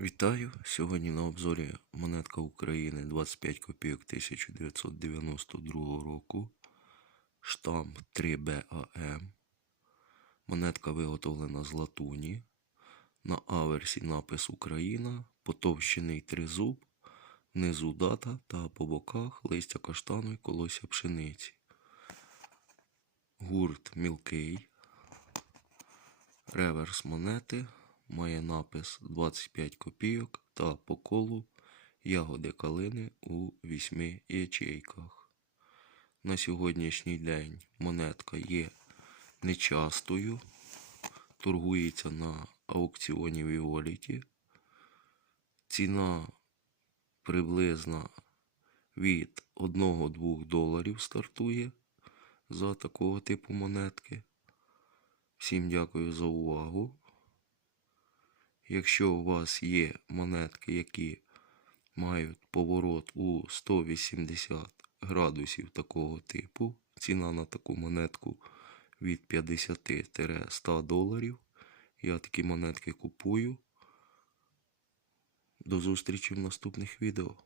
Вітаю! Сьогодні на обзорі монетка України 25 копійок 1992 року. Штамп 3BAM. Монетка виготовлена з латуні. На аверсі напис Україна, потовщений тризуб, внизу дата та по боках листя каштану і колося пшениці. Гурт мілкий. Реверс монети має напис 25 копійок та по колу ягоди калини у 8 ячейках. На сьогоднішній день монетка є нечастою, торгується на аукціоні Віоліті. Ціна приблизно від 1-2 доларів стартує за такого типу монетки. Всім дякую за увагу. Якщо у вас є монетки, які мають поворот у 180 градусів такого типу, ціна на таку монетку від 50-100 доларів. Я такі монетки купую. До зустрічі в наступних відео.